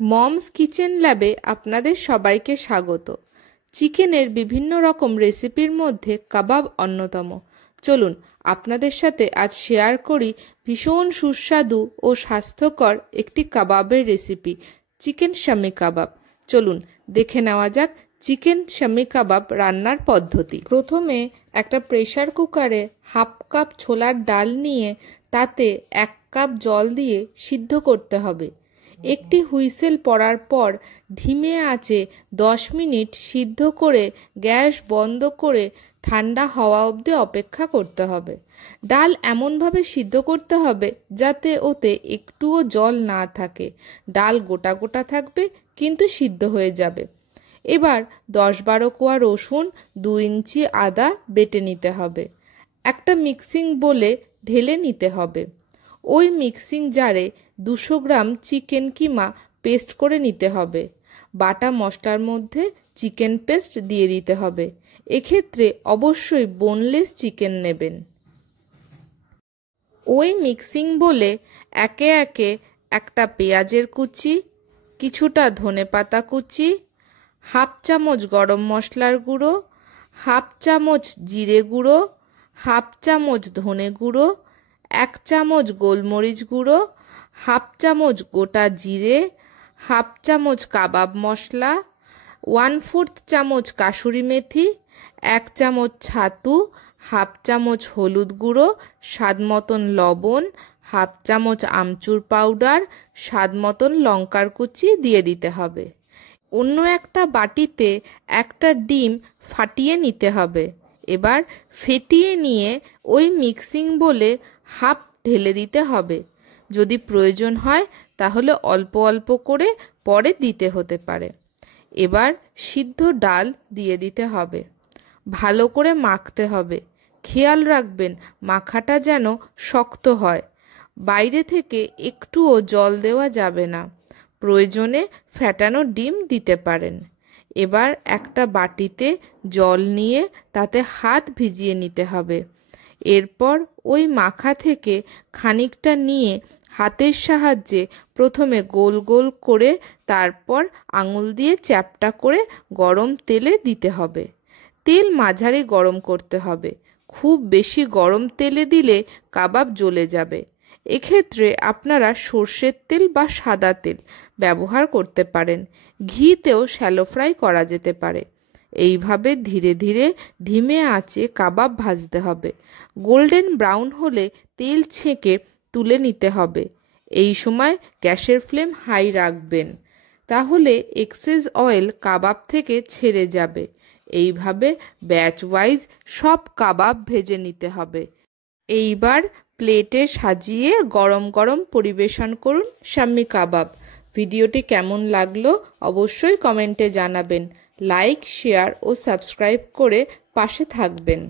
Moms kitchen ল্যাবে আপনাদের সবাইকে স্বাগত। চিকেনের বিভিন্ন রকম রেসিপির মধ্যে কাবাব অন্যতম। চলুন আপনাদের সাথে আজ শেয়ার করি ভীষণ সুস্বাদু ও স্বাস্থ্যকর একটি কাবাবের রেসিপি, চিকেন শামি কাবাব। চলুন দেখে নেওয়া যাক চিকেন শামি কাবাব রান্নার পদ্ধতি। প্রথমে একটা প্রেসার কুকারে হাফ কাপ ছোলার ডাল নিয়ে তাতে 1 কাপ জল দিয়ে সিদ্ধ করতে হবে। একটি হুইসেল পড়ার পর ধিমে আঁচে 10 মিনিট সিদ্ধ করে গ্যাস বন্ধ করে ঠান্ডা হওয়া অবধি অপেক্ষা করতে হবে। ডাল এমনভাবে সিদ্ধ করতে হবে যাতে ওতে একটুও জল না থাকে। ডাল গোটা গোটা থাকবে কিন্তু সিদ্ধ হয়ে যাবে। এবার 10-12 কোয়া রসুন, 2 ইঞ্চি আদা বেটে নিতে হবে। একটা মিক্সিং বোলে ঢেলে নিতে হবে। ওই মিক্সিং জারে 200 গ্রাম চিকেন কিমা পেস্ট করে নিতে হবে। বাটা মশলার মধ্যে চিকেন পেস্ট দিয়ে দিতে হবে। এক্ষেত্রে অবশ্যই বোনলেস চিকেন নেবেন। ওই মিক্সিং বোলে একে একে একটা পেঁয়াজের কুচি, কিছুটা ধনেপাতা কুচি, হাফ চামচ গরম মশলার গুঁড়ো, হাফ চামচ জিরে গুঁড়ো, হাফ চামচ ধনে গুঁড়ো, 1 চামচ গোলমরিচ গুঁড়ো, হাফ চামচ গোটা জিরে, হাফ চামচ কাবাব মশলা, 1/4 চামচ কাসুরি মেথি, 1 চামচ ছাতু, হাফ চামচ হলুদ গুঁড়ো, স্বাদ মতন লবণ, হাফ চামচ আমচুর পাউডার, স্বাদ মতন লঙ্কার কুচি দিয়ে দিতে হবে। অন্য একটা বাটিতে একটা ডিম ফাটিয়ে নিতে হবে। এবার ফেটিয়ে নিয়ে ওই মিক্সিং বোলে হাফ ঢেলে দিতে হবে। যদি প্রয়োজন হয় তাহলে অল্প অল্প করে পরে দিতে হতে পারে। এবার সিদ্ধ ডাল দিয়ে দিতে হবে। ভালো করে মাখতে হবে। খেয়াল রাখবেন মাখাটা যেন শক্ত হয়। বাইরে থেকে একটুও জল দেওয়া যাবে না। প্রয়োজনে ফ্যাটানো ডিম দিতে পারেন। এবার একটা বাটিতে জল নিয়ে তাতে হাত ভিজিয়ে নিতে হবে। এরপর ওই মাখা থেকে খানিকটা নিয়ে হাতের সাহায্যে প্রথমে গোল গোল করে তারপর আঙুল দিয়ে চ্যাপ্টা করে গরম তেলে দিতে হবে। তেল মাঝারি গরম করতে হবে। খুব বেশি গরম তেলে দিলে কাবাব জ্বলে যাবে। এক্ষেত্রে আপনারা সর্ষের তেল বা সাদা তেল ব্যবহার করতে পারেন। ঘিতেও শ্যালো ফ্রাই করা যেতে পারে। এইভাবে ধীরে ধীরে ধিমে আঁচে কাবাব ভাজতে হবে। গোল্ডেন ব্রাউন হলে তেল ছেঁকে তুলে নিতে হবে। এই সময় গ্যাসের ফ্লেম হাই রাখবেন, তাহলে এক্সেস অয়েল কাবাব থেকে ছেড়ে যাবে। এইভাবে ব্যাচ ওয়াইজ সব কাবাব ভেজে নিতে হবে। এইবার প্লেটে সাজিয়ে গরম গরম পরিবেশন করুন শাম্মি কাবাব। ভিডিওটি কেমন লাগলো অবশ্যই কমেন্টে জানাবেন। লাইক, শেয়ার ও সাবস্ক্রাইব করে পাশে থাকবেন।